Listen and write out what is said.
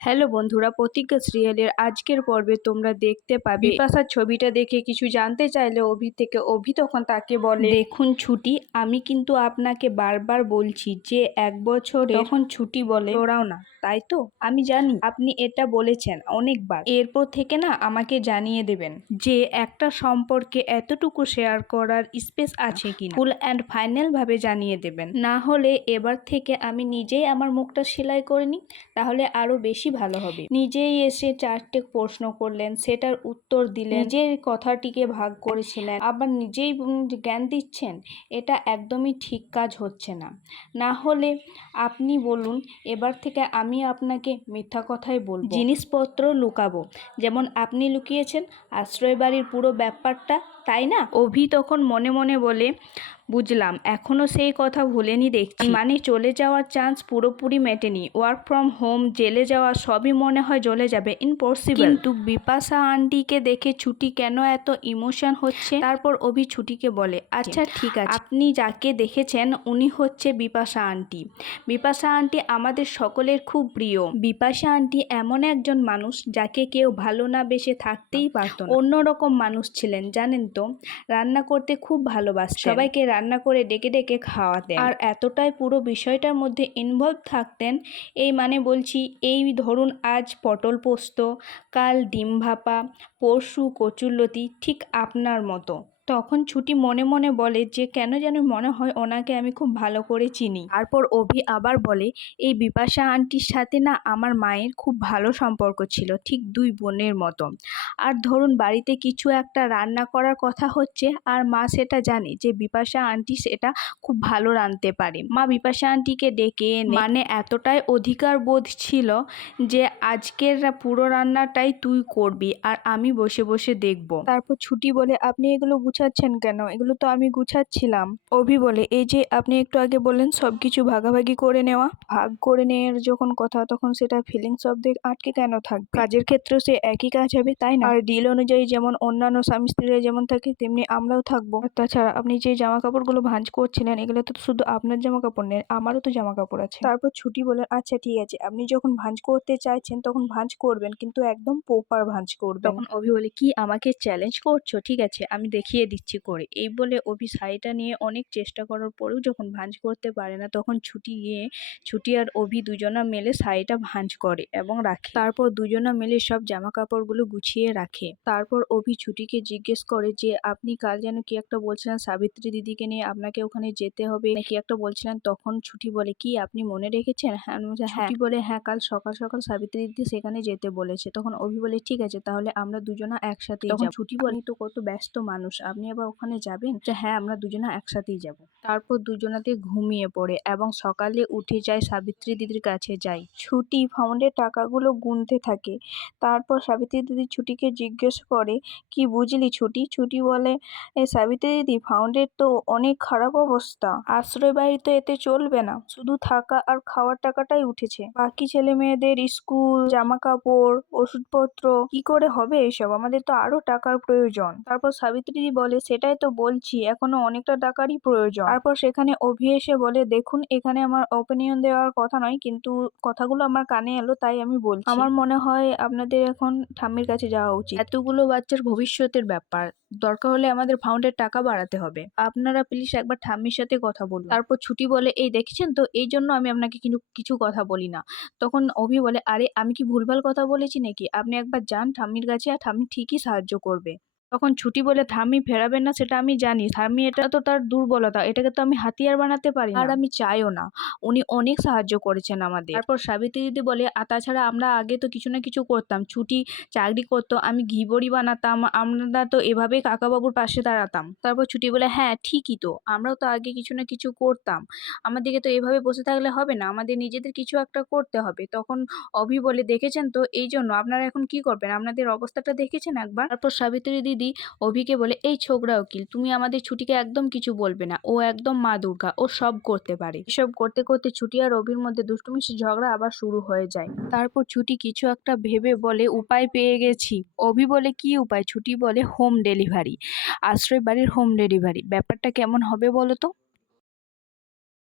Hello বন্ধুরা, প্রতিজ্ঞা সিরিয়ালের আজকের পর্বে তোমরা দেখতে পাবে বিপাশার ছবিটা দেখে কিছু জানতে চাইলে অভি তখন তাকে বলে, দেখুন ছুটি, আমি কিন্তু আপনাকে বারবার বলছি যে 1 বছরে তখন ছুটি বলে ওরাও না, তাই তো আমি জানি আপনি এটা বলেছেন অনেকবার। এরপর থেকে না আমাকে জানিয়ে দেবেন যে একটা সম্পর্কে এতটুকু শেয়ার করার স্পেস আছে কিনা, ফুল অ্যান্ড ফাইনাল ভাবে জানিয়ে দেবেন। না হলে এবার থেকে আমি নিজেই আমার মুখটা সেলাই করে নিই, তাহলে আরো বেশি ভালো হবে। নিজেই এসে 4টে প্রশ্ন করলেন, সেটার উত্তর দিলেন, নিজের কথাটিকে ভাগ করেছিলেন, আবার নিজেই জ্ঞান দিচ্ছেন। এটা একদমই ঠিক কাজ হচ্ছে না। না হলে আপনি বলুন, এবার থেকে আমি আপনাকে মিথ্যা কথাই বলবো, জিনিসপত্র লুকাবো, যেমন আপনি লুকিয়েছেন আশ্রয় বাড়ির পুরো ব্যাপারটা, তাই না? অভি তখন মনে মনে বলে, বুঝলাম, এখনো সেই কথা ভুলেনি দেখছি। মানে চলে যাওয়ার চান্স পুরোপুরি মেটেনি, ওয়ার্ক ফ্রম হোম, জেলে যাওয়া, সবই মনে হয় জ্বলে যাবে, ইম্পসিবল। কিন্তু বিপাশা আন্টিকে দেখে ছুটি কেন এত ইমোশন হচ্ছে? তারপর অভি ছুটিকে বলে, আচ্ছা ঠিক আছে, আপনি যাকে দেখেছেন উনি হচ্ছে বিপাশা আন্টি। বিপাশা আন্টি আমাদের সকলের খুব প্রিয়। বিপাশা আন্টি এমন একজন মানুষ যাকে কেউ ভালো না বেসে থাকতেই পারত না। অন্যরকম মানুষ ছিলেন জানেন তো, রান্না করতে খুব ভালোবাসতেন, সবাইকে রান্না করে ডেকে ডেকে খাওয়াতেন, আর এতটাই পুরো বিষয়টার মধ্যে ইনভলভ থাকতেন। এই মানে বলছি, এই ধরুন আজ পটল পোস্ত, কাল ডিম ভাপা, পরশু কচুরলতি, ঠিক আপনার মতো। তখন ছুটি মনে মনে বলে যে কেন যেন মনে হয় ওনাকে আমি খুব ভালো করে চিনি। তারপর অভি আবার বলে, এই বিপাশা আন্টির সাথে না আমার মায়ের খুব ভালো সম্পর্ক ছিল, ঠিক 2 বোনের মতো। আর ধরুন বাড়িতে কিছু একটা রান্না করার কথা হচ্ছে, আর মা সেটা জানে যে বিপাশা আন্টি সেটা খুব ভালো রাঁধতে পারে। মা বিপাশা আন্টিকে ডেকে এনে, মানে এতটাই অধিকার বোধ ছিল যে আজকের পুরো রান্নাটাই তুই করবি আর আমি বসে বসে দেখব। তারপর ছুটি বলে, আপনি এগুলো গুছাচ্ছেন কেন? এগুলো তো আমি গুছাচ্ছিলাম। অভি বলে, এই যে আপনি একটু আগে বললেন সবকিছু ভাগাভাগি করে নেওয়া, ভাগ করে নেওয়ার যখন কথা, তখন সেটা ফিলিংস অফ দিয়ে আটকে কেন থাকবে? কাজের ক্ষেত্রেও সে একই কাজ হবে, তাই না? আর ডিল অনুযায়ী যেমন অন্যান্য স্বামী স্ত্রীরা যেমন থাকে তেমনি আমরাও থাকবো। তাছাড়া আপনি যে জামা কাপড়গুলো ভাঁজ করছিলেন, এগুলো তো শুধু আপনার জামা কাপড় নেই, আমারও তো জামা কাপড় আছে। তারপর ছুটি বলে, আচ্ছা ঠিক আছে, আপনি যখন ভাঁজ করতে চাইছেন তখন ভাঁজ করবেন, কিন্তু একদম প্রপার ভাঁজ করবেন। তখন অভি বলে, কি আমাকে চ্যালেঞ্জ করছো? ঠিক আছে, আমি দেখিয়ে দিচ্ছি করে। এই বলে অভি শাড়িটা নিয়ে অনেক চেষ্টা করার পরেও যখন ভাঁজ করতে পারে না, তখন ছুটি আর অভি দুজনা মিলে শাড়িটা ভাঁজ করে এবং রাখে। তারপর দুজনা মিলে সব জামা কাপড়গুলো গুছিয়ে রাখে। তারপর অভি ছুটিকে জিজ্ঞেস করে যে আপনি কাল যেন কি একটা বলছিলেন সাবিত্রী দিদিকে নিয়ে আপনাকে ওখানে যেতে হবে, নাকি একটা বলছিলেন। তখন ছুটি বলে, কি আপনি মনে রেখেছেন? হ্যাঁ। ছুটি বলে, হ্যাঁ, কাল সকাল সকাল সাবিত্রী দিদি সেখানে যেতে বলেছে। তখন অভি বলে, ঠিক আছে, তাহলে আমরা দুজনা একসাথেই যাব। তখন ছুটি বলে, তো কত ব্যস্ত মানুষ, আপনি আবার ওখানে যাবেন? হ্যাঁ, আমরা দুজনা একসাথেই যাব। তারপর দুজনাতে ঘুমিয়ে পড়ে এবং সকালে উঠে যায় সাবিত্রী দিদির কাছে যায়। ছুটি ফাউন্ডের টাকাগুলো গুনতে থাকে। তারপর সাবিত্রী দিদি ছুটিকে জিজ্ঞেস করে, কি বুঝলি ছুটি? ছুটি বলে, সাবিত্রী দিদি, ফাউন্ডের তো অনেক খারাপ অবস্থা, আশ্রয় বাড়িতে এতে চলবে না, শুধু থাকা আর খাওয়ার টাকাটাই উঠেছে, বাকি ছেলে মেয়েদের স্কুল, জামা কাপড়, ওষুধপত্র কি করে হবে এসব? আমাদের তো আরো টাকার প্রয়োজন। তারপর সাবিত্রী দিদি বলে, সেটাই তো বলছি, এখনো অনেকটা টাকারই প্রয়োজন। তারপর সেখানে অভি এসে বলে, দেখুন এখানে আমার ওপিনিয়ন দেওয়ার কথা নয়, কিন্তু কথাগুলো আমার কানে এলো তাই আমি বলছি। আমার মনে হয় আপনাদের এখন ঠাম্মির কাছে যাওয়া উচিত, এতগুলো বাচ্চার ভবিষ্যতের ব্যাপার, দরকার হলে আমাদের ফান্ডের টাকা বাড়াতে হবে, আপনারা প্লিজ একবার ঠাম্মির সাথে কথা বলুন। তারপর ছুটি বলে, এই দেখেছেন তো, এই জন্য আমি আপনাকে কিন্তু কিছু কথা বলি না। তখন অভি বলে, আরে আমি কি ভুলভাল কথা বলেছি নাকি? আপনি একবার যান ঠাম্মির কাছে, আর ঠাম্মি ঠিকই সাহায্য করবে। তখন ছুটি বলে, ঠাম্মি ফেরাবেন না সেটা আমি জানি, ঠাম্মি এটা তো তার দুর্বলতা, এটাকে তো আমি হাতিয়ার বানাতে পারি না, আর আমি চাইও না। উনি অনেক সাহায্য করেছেন আমাদের। তারপর সাবিত্রী দিদি বলে, আর তাছাড়া আমরা আগে তো কিছু না কিছু করতাম, ছুটি চাকরি করতো, আমি ঘি বড়ি বানাতাম, আমরা তো এভাবেই কাকাবাবুর পাশে দাঁড়াতাম। তারপর ছুটি বলে, হ্যাঁ ঠিকই তো, আমরাও তো আগে কিছু না কিছু করতাম, আমাদেরকে তো এভাবে বসে থাকলে হবে না, আমাদের নিজেদের কিছু একটা করতে হবে। তখন অভি বলে, দেখেছেন তো, এই জন্য আপনারা এখন কি করবেন, আপনাদের অবস্থাটা দেখেছেন একবার। তারপর সাবিত্রী দিদি অভিকে বলে, এই ছোকরা উকিল, তুমি আমাদের ছুটিকে একদম কিছু বলবে না, ও একদম মা দুর্গা, ও সব করতে পারে। এসব করতে করতে ছুটি আর অভির মধ্যে দুষ্টুমিষ্টি ঝগড়া আবার শুরু হয়ে যায়। তারপর ছুটি কিছু একটা ভেবে বলে, উপায় পেয়ে গেছি। অভি বলে, কি উপায়? ছুটি বলে, হোম ডেলিভারি, আশ্রয় বাড়ির হোম ডেলিভারি। ব্যাপারটা কেমন হবে বলো তো?